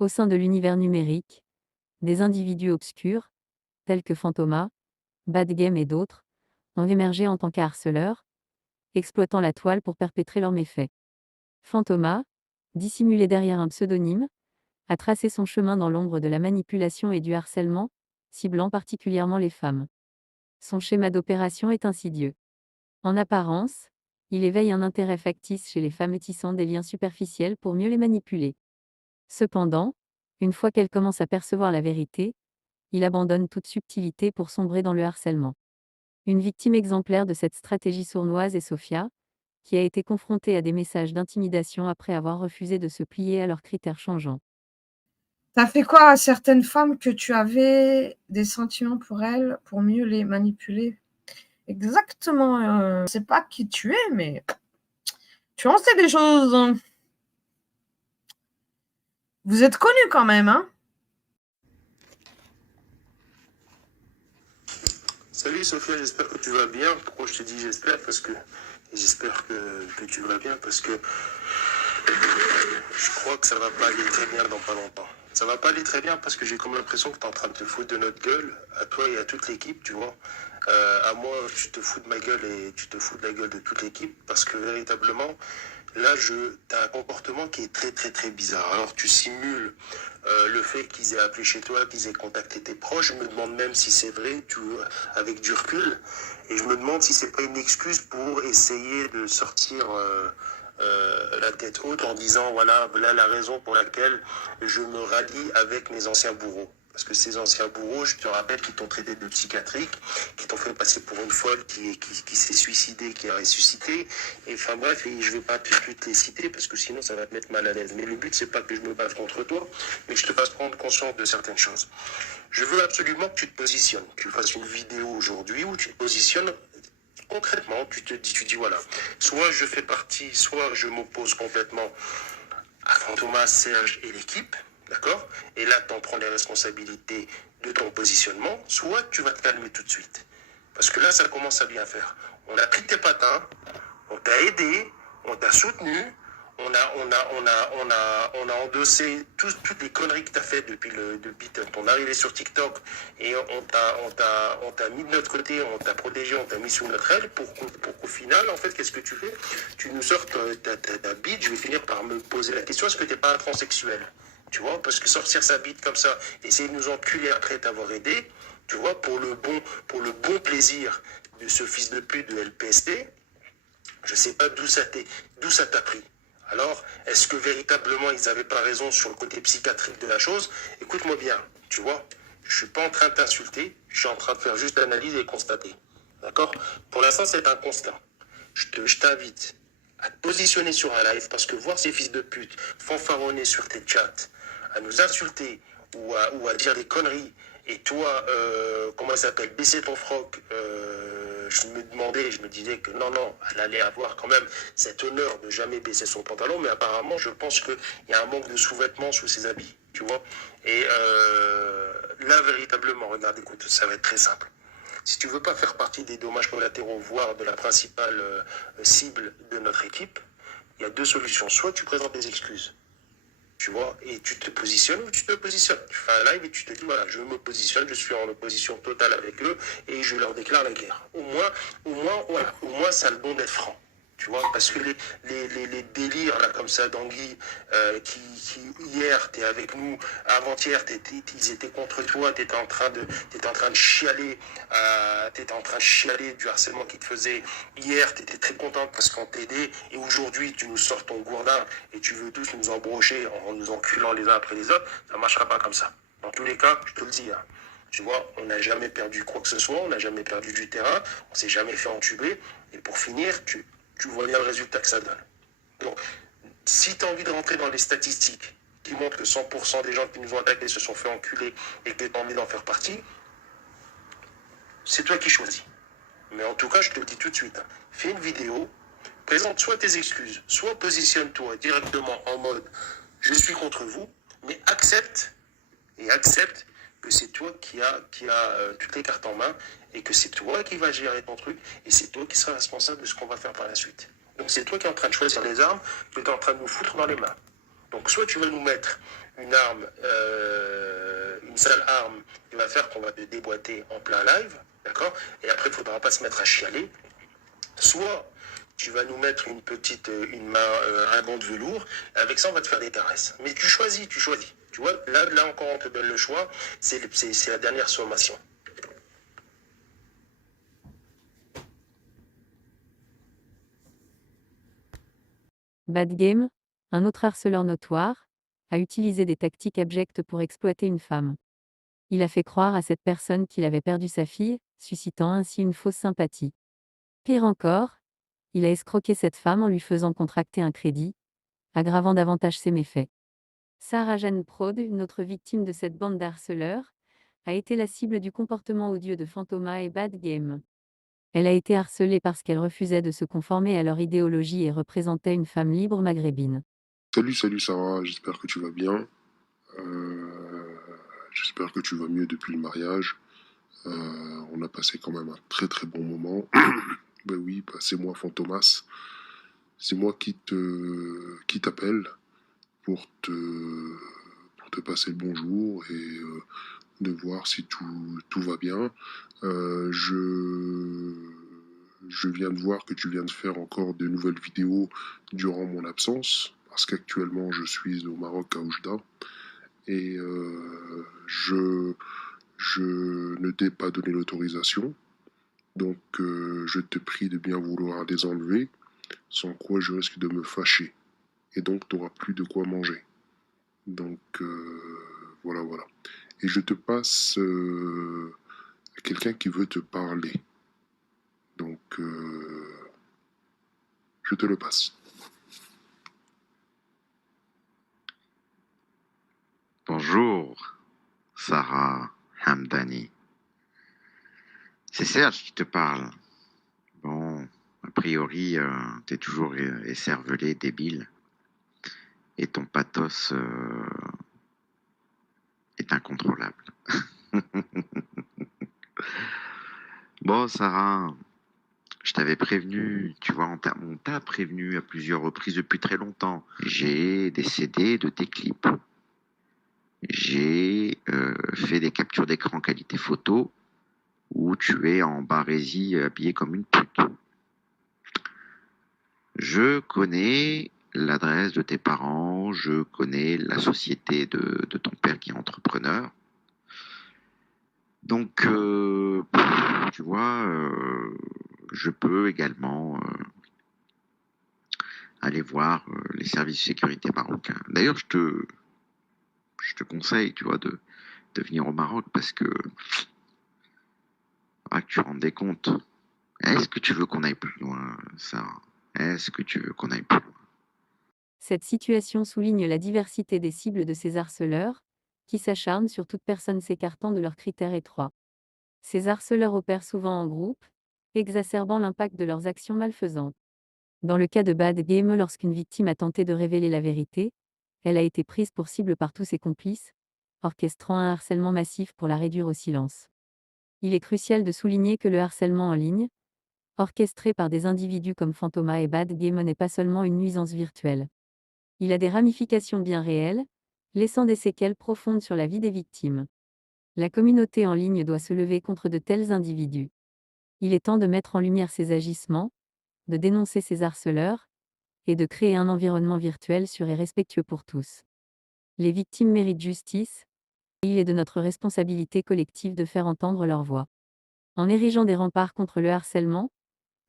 Au sein de l'univers numérique, des individus obscurs, tels que Fantômas, Bad Game et d'autres, ont émergé en tant qu'harceleurs, exploitant la toile pour perpétrer leurs méfaits. Fantômas, dissimulé derrière un pseudonyme, a tracé son chemin dans l'ombre de la manipulation et du harcèlement, ciblant particulièrement les femmes. Son schéma d'opération est insidieux. En apparence, il éveille un intérêt factice chez les femmes tissant des liens superficiels pour mieux les manipuler. Cependant, une fois qu'elles commencent à percevoir la vérité, il abandonne toute subtilité pour sombrer dans le harcèlement. Une victime exemplaire de cette stratégie sournoise est Sophia, qui a été confrontée à des messages d'intimidation après avoir refusé de se plier à leurs critères changeants. T'as fait quoi à certaines femmes que tu avais des sentiments pour elles, pour mieux les manipuler? Exactement, je sais pas qui tu es, mais tu en sais des choses. Vous êtes connus quand même, hein? Salut Sophia, j'espère que tu vas bien. Pourquoi je te dis j'espère? Parce que j'espère que tu vas bien parce que je crois que ça va pas aller très bien dans pas longtemps. Ça va pas aller très bien parce que j'ai comme l'impression que tu es en train de te foutre de notre gueule, à toi et à toute l'équipe, tu vois. À moi, tu te fous de ma gueule et tu te fous de la gueule de toute l'équipe parce que véritablement, là, tu as un comportement qui est très très très bizarre. Alors tu simules le fait qu'ils aient appelé chez toi, qu'ils aient contacté tes proches. Je me demande même si c'est vrai, avec du recul. Et je me demande si c'est pas une excuse pour essayer de sortir la tête haute en disant voilà la raison pour laquelle je me rallie avec mes anciens bourreaux. Parce que ces anciens bourreaux, je te rappelle, qui t'ont traité de psychiatrique, qui t'ont fait passer pour une folle qui s'est suicidée, qui a ressuscité. Et enfin bref, je ne vais pas plus te les citer parce que sinon ça va te mettre mal à l'aise. Mais le but, c'est pas que je me batte contre toi, mais que je te fasse prendre conscience de certaines choses. Je veux absolument que tu te positionnes. Que tu fasses une vidéo aujourd'hui où tu te positionnes concrètement. Tu dis voilà, soit je fais partie, soit je m'oppose complètement à Fantômas, Serge et l'équipe. D'accord? Et là, tu en prends les responsabilités de ton positionnement, soit tu vas te calmer tout de suite. Parce que là, ça commence à bien faire. On a pris tes patins, on t'a aidé, on t'a soutenu, on a endossé toutes les conneries que tu as fait depuis ton arrivée sur TikTok et on t'a mis de notre côté, on t'a protégé, on t'a mis sous notre aile pour qu'au final, en fait, qu'est-ce que tu fais? Tu nous sortes ta bite, je vais finir par me poser la question, est-ce que tu n'es pas un transsexuel? Tu vois, parce que sortir sa bite comme ça, essayer de nous enculer après t'avoir aidé, tu vois, pour le bon plaisir de ce fils de pute de LPST, je ne sais pas d'où ça t'a pris. Alors, est-ce que véritablement ils n'avaient pas raison sur le côté psychiatrique de la chose? Écoute-moi bien, tu vois, je ne suis pas en train de t'insulter, je suis en train de faire juste l'analyse et constater. D'accord? Pour l'instant, c'est un constat. Je t'invite à te positionner sur un live parce que voir ces fils de pute fanfaronner sur tes chats, à nous insulter ou à dire des conneries, et toi, comment ça s'appelle, baisser ton froc, je me disais que non, elle allait avoir quand même cet honneur de jamais baisser son pantalon, mais apparemment, je pense qu'il y a un manque de sous-vêtements sous ses habits, tu vois. Et là, véritablement, regarde, écoute, ça va être très simple. Si tu veux pas faire partie des dommages collatéraux, voire de la principale cible de notre équipe, il y a deux solutions. Soit tu présentes des excuses, tu vois, et tu te positionnes ou tu te positionnes. Tu fais un live et tu te dis, voilà, je me positionne, je suis en opposition totale avec eux et je leur déclare la guerre. Au moins, ça a le bon d'être franc. Tu vois, parce que les délires, là, comme ça, d'Anguille, qui hier, t'es avec nous, avant-hier, ils étaient contre toi, t'étais en train de chialer, du harcèlement qu'ils te faisaient. Hier, t'étais très contente parce qu'on t'aidait, et aujourd'hui, tu nous sors ton gourdin, et tu veux tous nous embrocher en nous enculant les uns après les autres. Ça ne marchera pas comme ça. Dans tous les cas, je te le dis, hein. Tu vois, on n'a jamais perdu quoi que ce soit, on n'a jamais perdu du terrain, on s'est jamais fait entuber, et pour finir, tu vois bien le résultat que ça donne. Donc, si tu as envie de rentrer dans les statistiques qui montrent que 100% des gens qui nous ont attaqués se sont fait enculer et que tu as envie d'en faire partie, c'est toi qui choisis. Mais en tout cas, je te le dis tout de suite, hein, fais une vidéo, présente soit tes excuses, soit positionne-toi directement en mode « je suis contre vous », mais accepte que c'est toi qui a toutes les cartes en main et que c'est toi qui vas gérer ton truc et c'est toi qui seras responsable de ce qu'on va faire par la suite. Donc c'est toi qui es en train de choisir les armes que tu es en train de nous foutre dans les mains. Donc soit tu vas nous mettre une arme, une seule arme qui va faire qu'on va te déboîter en plein live, d'accord? Et après, il ne faudra pas se mettre à chialer. Soit tu vas nous mettre un banc de velours, avec ça, on va te faire des caresses. Mais tu choisis. Tu vois, là encore, on te donne le choix. C'est la dernière sommation. Bad Game, un autre harceleur notoire, a utilisé des tactiques abjectes pour exploiter une femme. Il a fait croire à cette personne qu'il avait perdu sa fille, suscitant ainsi une fausse sympathie. Pire encore, il a escroqué cette femme en lui faisant contracter un crédit, aggravant davantage ses méfaits. Sarah Jane Prode, une autre victime de cette bande d'harceleurs, a été la cible du comportement odieux de Fantoma et Bad Game. Elle a été harcelée parce qu'elle refusait de se conformer à leur idéologie et représentait une femme libre maghrébine. Salut Sarah, j'espère que tu vas bien. J'espère que tu vas mieux depuis le mariage. On a passé quand même un très très bon moment. Ben oui, c'est moi Fantomas. C'est moi qui t'appelle pour te passer le bonjour et de voir si tout va bien. Je viens de voir que tu viens de faire encore de nouvelles vidéos durant mon absence, parce qu'actuellement je suis au Maroc à Oujda, et je ne t'ai pas donné l'autorisation, donc je te prie de bien vouloir les enlever, sans quoi je risque de me fâcher, et donc tu n'auras plus de quoi manger. Donc voilà. Et je te passe quelqu'un qui veut te parler. Donc, je te le passe. Bonjour, Sarah Hamdani. C'est Serge qui te parle. Bon, a priori, t'es toujours écervelé, débile. Et ton pathos est incontrôlable. Bon, Sarah, je t'avais prévenu, tu vois, on t'a prévenu à plusieurs reprises depuis très longtemps. J'ai des CD de tes clips. J'ai fait des captures d'écran qualité photo où tu es en barésie habillé comme une pute. Je connais l'adresse de tes parents, je connais la société de ton père qui est entrepreneur. Donc, tu vois, je peux également aller voir les services de sécurité marocains. D'ailleurs, je te conseille, tu vois, de venir au Maroc parce que tu te rendais compte. Est-ce que tu veux qu'on aille plus loin, Sarah? Est-ce que tu veux qu'on aille plus loin? Cette situation souligne la diversité des cibles de ces harceleurs, qui s'acharnent sur toute personne s'écartant de leurs critères étroits. Ces harceleurs opèrent souvent en groupe, exacerbant l'impact de leurs actions malfaisantes. Dans le cas de Bad Game, lorsqu'une victime a tenté de révéler la vérité, elle a été prise pour cible par tous ses complices, orchestrant un harcèlement massif pour la réduire au silence. Il est crucial de souligner que le harcèlement en ligne, orchestré par des individus comme Fantoma et Bad Game, n'est pas seulement une nuisance virtuelle. Il a des ramifications bien réelles, laissant des séquelles profondes sur la vie des victimes. La communauté en ligne doit se lever contre de tels individus. Il est temps de mettre en lumière ces agissements, de dénoncer ces harceleurs, et de créer un environnement virtuel sûr et respectueux pour tous. Les victimes méritent justice, et il est de notre responsabilité collective de faire entendre leur voix. En érigeant des remparts contre le harcèlement,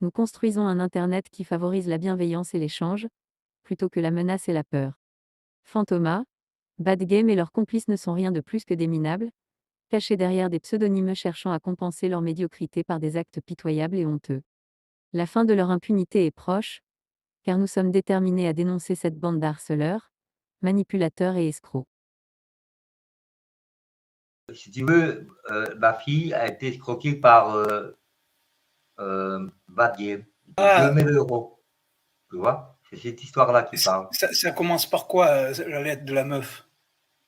nous construisons un Internet qui favorise la bienveillance et l'échange, plutôt que la menace et la peur. Fantoma, Bad Game et leurs complices ne sont rien de plus que des minables, cachés derrière des pseudonymes cherchant à compenser leur médiocrité par des actes pitoyables et honteux. La fin de leur impunité est proche, car nous sommes déterminés à dénoncer cette bande d'harceleurs, manipulateurs et escrocs. Si tu veux, ma fille a été escroquée par Bad Game. 2000 €. Tu vois? C'est cette histoire-là qui parle. Ça commence par quoi, la lettre de la meuf?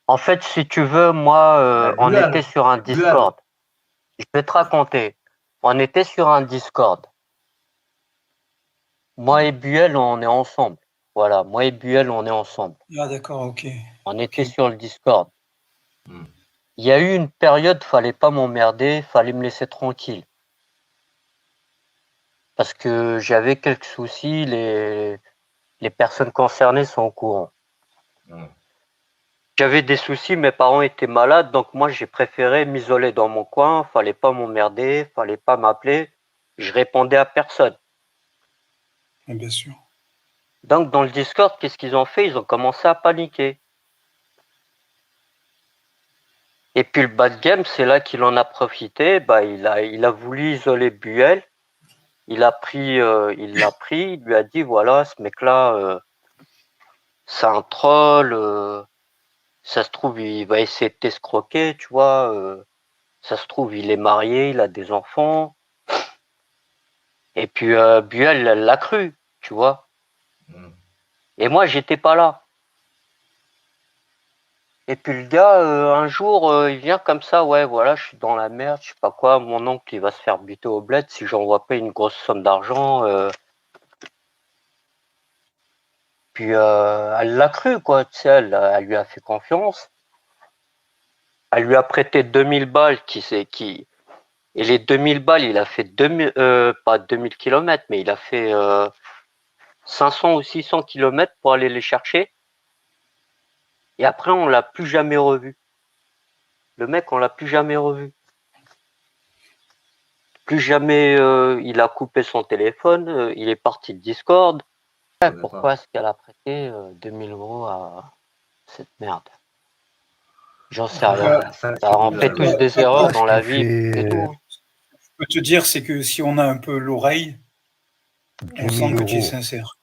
En fait, si tu veux, moi, on était sur un Discord. Je vais te raconter. On était sur un Discord. Moi et Buell, on est ensemble. Voilà, moi et Buell, on est ensemble. Ah, d'accord, ok. On était sur le Discord. Il y a eu une période, fallait pas m'emmerder, fallait me laisser tranquille. Parce que j'avais quelques soucis, les personnes concernées sont au courant. J'avais des soucis, mes parents étaient malades, donc moi j'ai préféré m'isoler dans mon coin, fallait pas m'emmerder, fallait pas m'appeler, je répondais à personne. Bien sûr. Donc dans le Discord, qu'est-ce qu'ils ont fait? Ils ont commencé à paniquer. Et puis le bad game, c'est là qu'il en a profité, il a voulu isoler Buell, il l'a pris, il lui a dit voilà, ce mec-là, c'est un troll, ça se trouve, il va essayer de t'escroquer, tu vois. Ça se trouve, il est marié, il a des enfants. Et puis, Buell l'a cru, tu vois. Et moi, j'étais pas là. Et puis le gars, un jour, il vient comme ça, ouais, voilà, je suis dans la merde, je sais pas quoi. Mon oncle, il va se faire buter au bled si j'envoie pas une grosse somme d'argent. Puis, elle l'a cru, quoi, tu sais, elle lui a fait confiance. Elle lui a prêté 2000 balles, et les 2000 balles, il a fait pas 2000 km, mais il a fait 500 ou 600 km pour aller les chercher. Et après, on l'a plus jamais revu. Le mec, on l'a plus jamais revu. Plus jamais, il a coupé son téléphone, il est parti de Discord. Pourquoi est-ce qu'elle a prêté 2000 € à cette merde? J'en sais rien. On fait tous des erreurs dans la vie. C'est tout. Je peux te dire, c'est que si on a un peu l'oreille, on sent que tu es sincère.